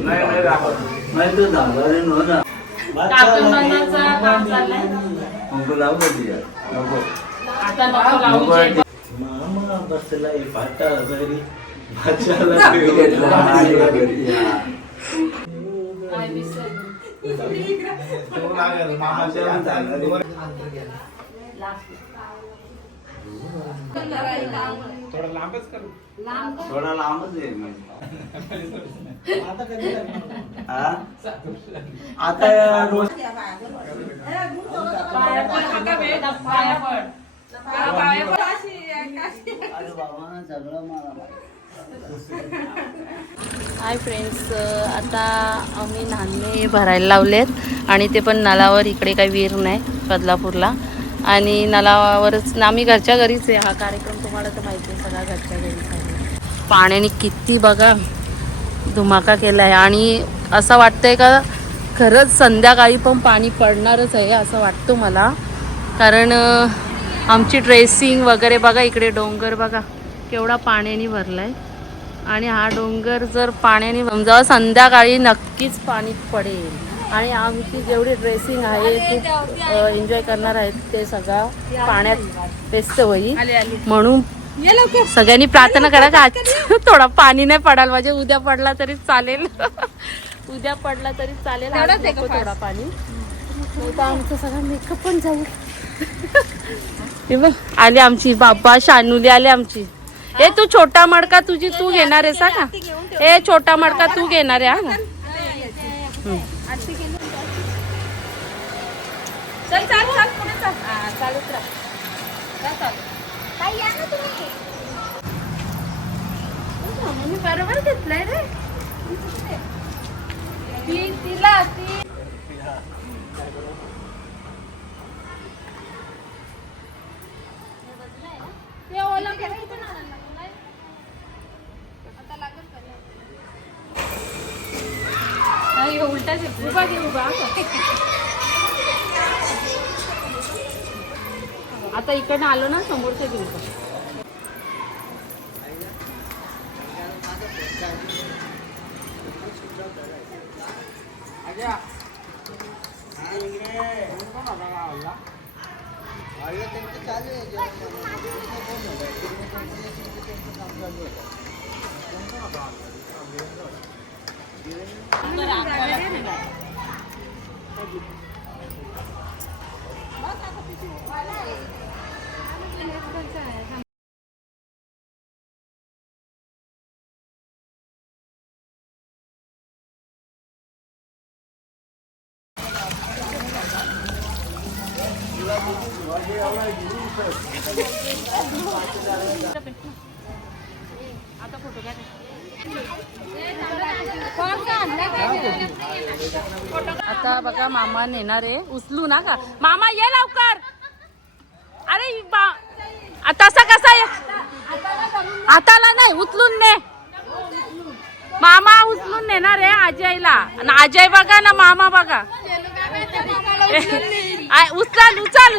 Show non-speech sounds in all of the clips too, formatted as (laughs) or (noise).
नाही नाही दाखवत नाही थोडा लांबच आहे म्हणजे. आता रोज हाय फ्रेंड्स आता आम्ही नाणे भरायला लावलेत आणि ते पण नलावर इकडे काही विहीर नाही बदलापूरला. आणि नलावरच आम्ही घरच्या घरीच आहे. हा कार्यक्रम तुम्हाला तर माहिती आहे सगळा घरच्या घरीच आहे. पाण्याने किती बघा धुमाका केला आहे. आणि असं वाटतंय का खरंच संध्याकाळी पण पाणी पडणारच आहे असं वाटतं मला. कारण आमची ड्रेसिंग वगैरे बघा इकडे डोंगर बघा केवढा पाण्याने भरला आहे आणि हा डोंगर जर पाण्याने समजा संध्याकाळी नक्कीच पाणी पडेल. आणि आमची जेवढी ड्रेसिंग आहे खूप एन्जॉय करणार आहेत ते सगळं पाण्यात व्यस्त होईल. म्हणून सगळ्यांनी प्रार्थना करा का आज (laughs) थोडा पाणी नाही पडायला पाहिजे उद्या पडला तरी चालेल. (laughs) उद्या पडला तरी चालेल थोडा पाणी. आमचं सगळं मेकअप पण जाईल (laughs) बघ आली आमची बाबा शानुली आली आमची. ए तू छोटा मडका तुझी तू घेणार आहेस हा का? ए छोटा मडका तू घेणार आहे हा ना हम्म. चल चाल चाल पुढे चाल. हा, चालत राहा. जा चालत. मी बरोबर घेतलंय रे. ती तिला ती. ना उलटा उभा घे उभा. आता इकडनं आलो ना समोरच्या घेऊ आता आता बघा मामा नेणार आहे. उचलू ना का? मामा ये लवकर. अरे बा- आ, तसा कसा ये? हाताला नाही उचलून ने. मामा उचलून नेणार आहे अजयला आणि अजय बघा ना मामा बघा. उचल उचल.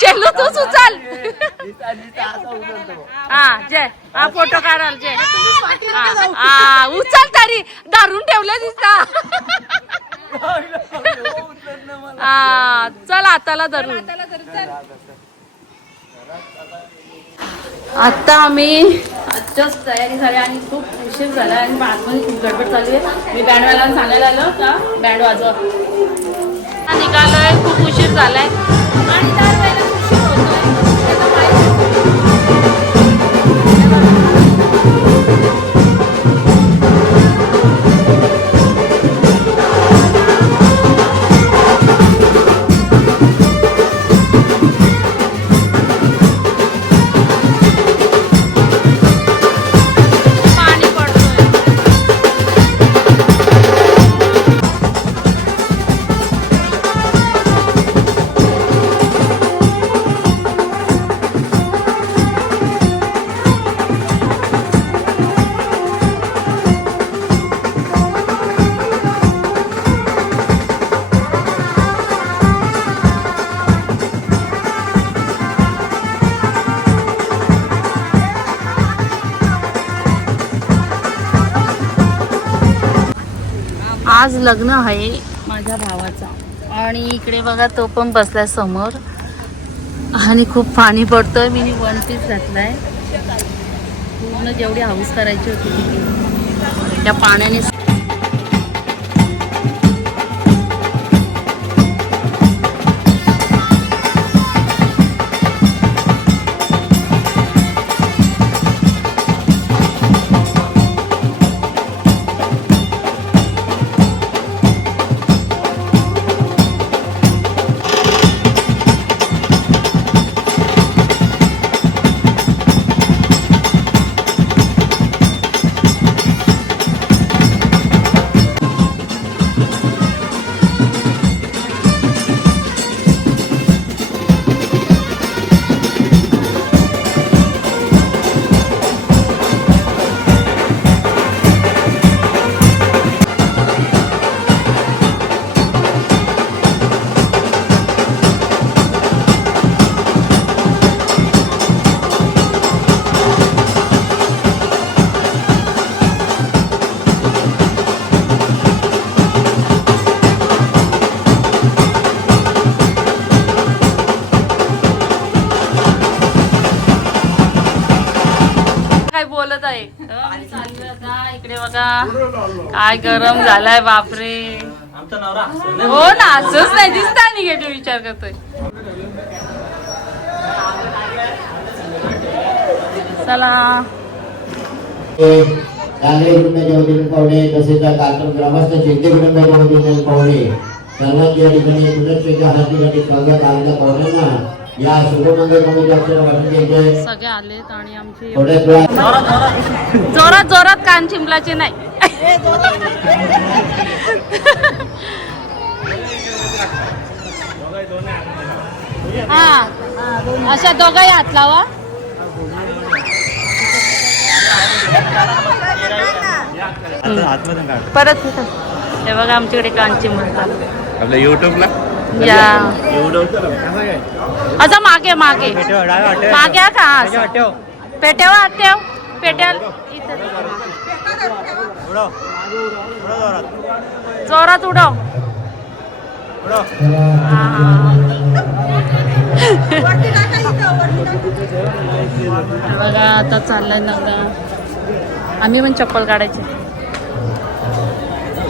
शेलू तूच उचल. हा जय हा फोटो काढाल जय हा उचल तरी. धरून ठेवलं दिसता हा चल हाताला धरून आता आम्ही आजच्याच तयारी झाली आणि खूप उशीर झाला आणि आतमध्ये खूप गडबड चालू आहे. मी बँडवाल्याला सांगायला आलो का? बँड वाजव. निघालोय खूप उशीर झालाय. आणि आज लग्न आहे माझ्या भावाचा. आणि इकडे बघा तो पण बसलाय समोर. आणि खूप पाणी पडतोय. मी वन पीस घातलाय. पूर्ण जेवढी हाऊस करायची होती त्या पाण्याने काय गरम झालाय बापरे. हो ना असंच नाही दिसता निगेटिव्ह विचार करतोय. चला. पाहुणे तसेच ग्रामस्थ कुटुंबाच्या वतीने पाहुणे सर्वांची या ठिकाणी पुनश्चेच्या हाती स्वागत आलेल्या पाहुण्यांना या शुभमंगल कमिटी सगळे आलेत आणि आमचे जोरात जोरात कान चिमलाचे नाही. हा अशा दोघाही हात लावा. परत हे बघा आमच्याकडे कान चिमलतात आपल्या युट्यूबला या. असं मागे मागे. मागे का? पेट्यावर हात ठेव. पेट्या जोरात उडव. (laughs) बघा आता चाललाय ना आम्ही पण चप्पल काढायची.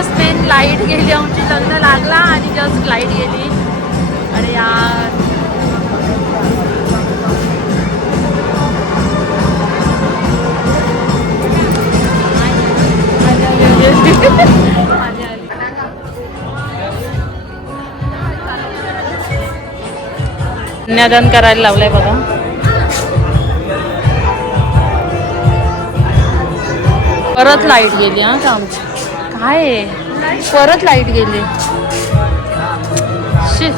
जस्ट मेन लाइट गेली आमची लग्न लागला आणि जस्ट लाइट गेली. अरे यार. कन्यादान करायला लावलंय बघा. परत लाइट गेली हा का आमची? आहे? परत लाइट गेली शी.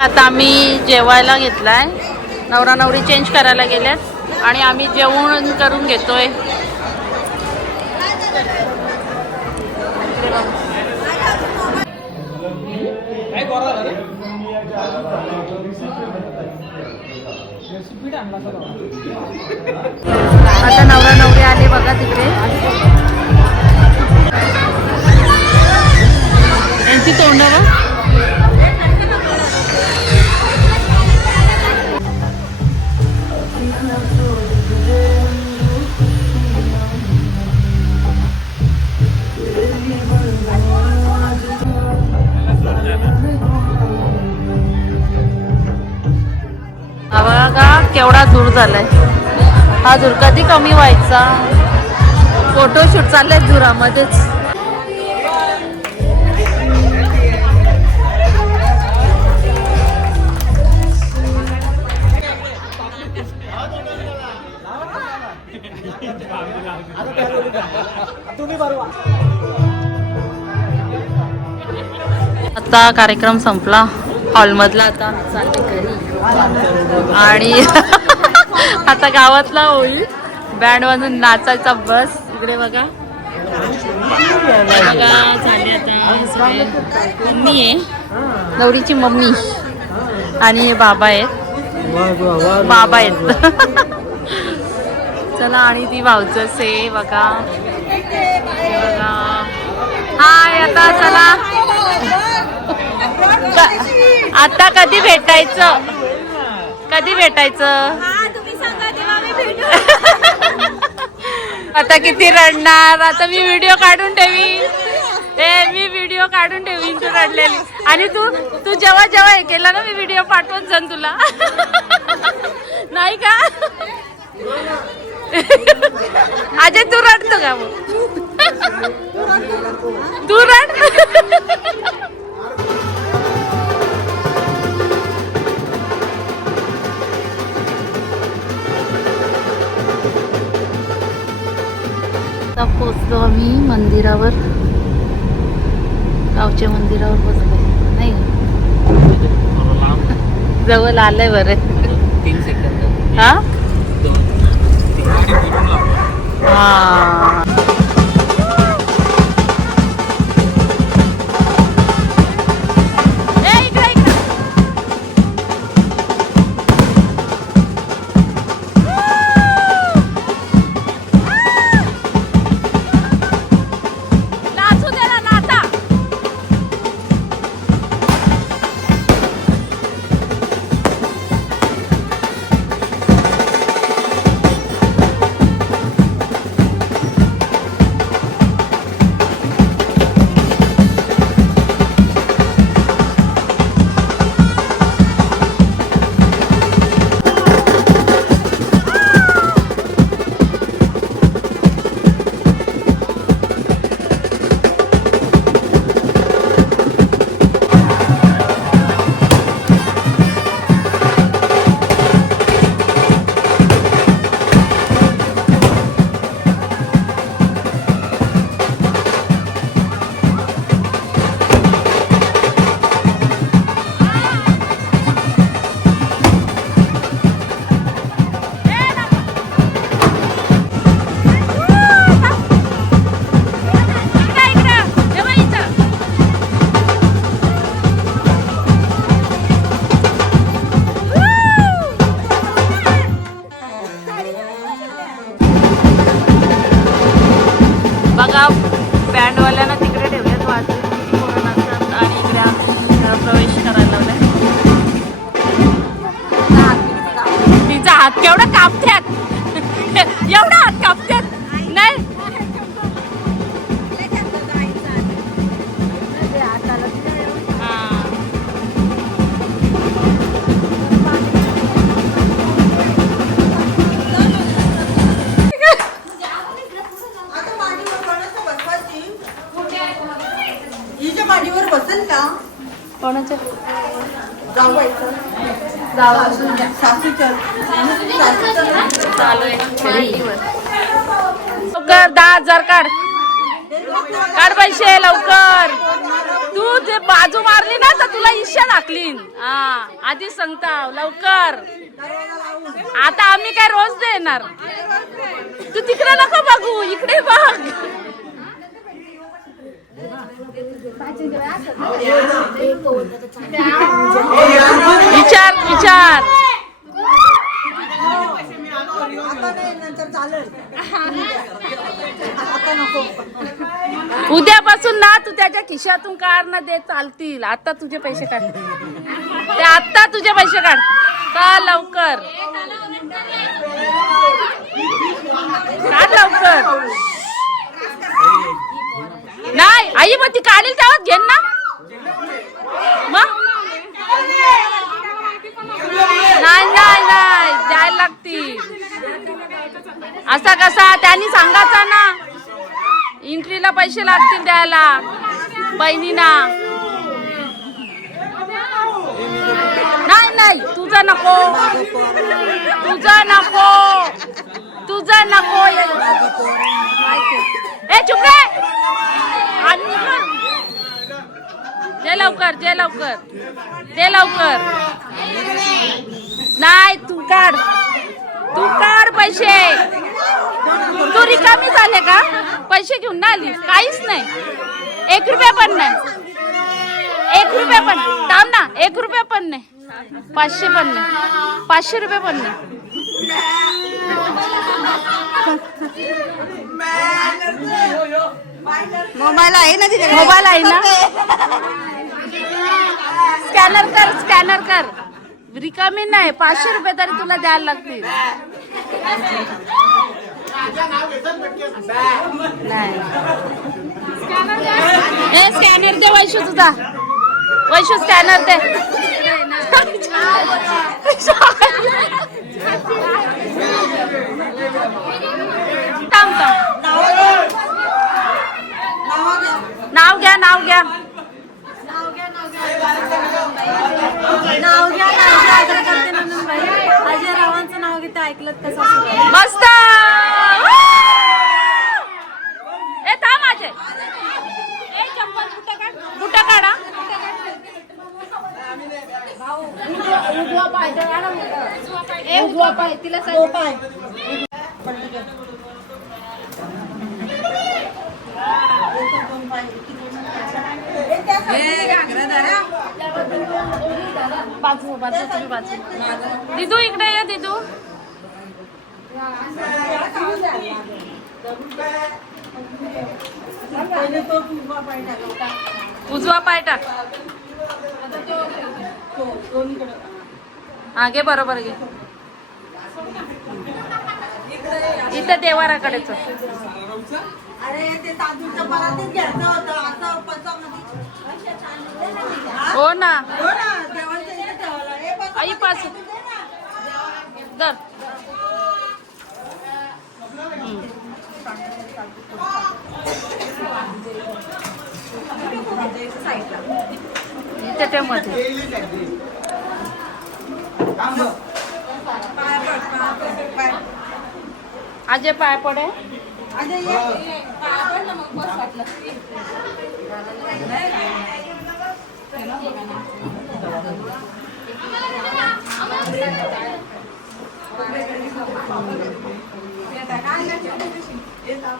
आता आम्ही जेवायला घेतलाय नवरा नवरी चेंज करायला गेल्यात आणि आम्ही जेवण करून घेतोय आता नवरा नवरी आले बघा तिकडे. दूर झालाय. हा धूर कधी कमी व्हायचा? फोटोशूट चाललाय धुरामध्येच आता कार्यक्रम संपला. हॉलमधला आता चालते चालले घरी. आणि (laughs) आता गावातला होईल. बँड वाजून नाचायचा बस. इकडे बघा. बघा झाले आता मम्मी आहे. नवरीची मम्मी. आणि बाबा आहेत. बाबा आहेत. चला आणि ती भाऊचंच आहे बघा. हे बघा. हाय आता चला. आता कधी भेटायचं? कधी भेटायचं? आता किती रडणार? आता मी व्हिडिओ काढून ठेवी ए मी व्हिडिओ काढून ठेवीन तू रडलेली. आणि तू तू जेव्हा जेव्हा हे केलं ना मी व्हिडिओ पाठवत जाईन तुला. नाही का? अजय तू रडतो का मग? तू रड. आता पोचलो आम्ही मंदिरावर. गावच्या मंदिरावर पोचलो. नाही जवळ आलंय बरं. तीन सेकंद हा? हा. हात केवढा कापत्यात एवढा हात कापत्यात हजार काढ. काढ पैसे लवकर. तू जे बाजू मारली ना तर तुला इच्छा दाखलीन. हा आधी सांगता लवकर. आता आम्ही काय रोज देणार? तू तिकडे नको बघू इकडे बघ. विचार विचार. आता नाही नंतर चालेल. आता नको. उद्यापासून ना तू त्याच्या खिशातून काढ ना दे चालतील. आता तुझे पैसे काढ. ते आता तुझे पैसे काढ. का लवकर? काढ लवकर? नाही आई मग ती काढेल तेव्हा घेन ना. मग? नाही नाही नाही द्यायला असा कसा? त्यांनी सांगायचा ना. एंट्रीला पैसे लागतील द्यायला. बहिणीना. नाही नाही. तुझं नको. तुझं नको. तुझं नको. ए चुप रे. जे लवकर जे लवकर. ते लवकर. नाही तू काढ. तू काढ पैसे. तू रिकामी झाले का? पैसे घेऊन ना आली. काहीच नाही. एक रुपया पण नाही. एक रुपया पण थांब ना. एक रुपया पण नाही. पाचशे पण नाही. पाचशे रुपये पण नाही. मोबाईल आहे ना तिथे? मोबाईल आहे ना? (laughs) स्कॅनर कर स्कॅनर कर. रिकामी नाही पाचशे रुपये तरी तुला द्यायला लागतील. नाही. हे स्कॅनर दे वैशू तुझा. वैशू स्कॅनर दे. थांब नाव घ्या नाव घ्या नाव घ्या नाव घ्या करते नंदनबाई अजय रावांचं ऐकलं कसं मस्त! ए थांब माझे ए चप्पल कुठं काढ? कुठं काढा? उजवा पाय तर काढा मोठा. ए उजवा पाय तिला सांग. बाजू बाजू तुम्ही बाजू दिदू इकडे ये दिदू. उजवा पाय टाक. हा घे बरोबर घे. इथं देवाराकडेच अरे ते तांदूळचं घ्यायचं होतं असं हो ना. हो ना आई पाच दर त्याच्यामध्ये. अजय पाय पडे. अजय 别打架应该交代就行别打了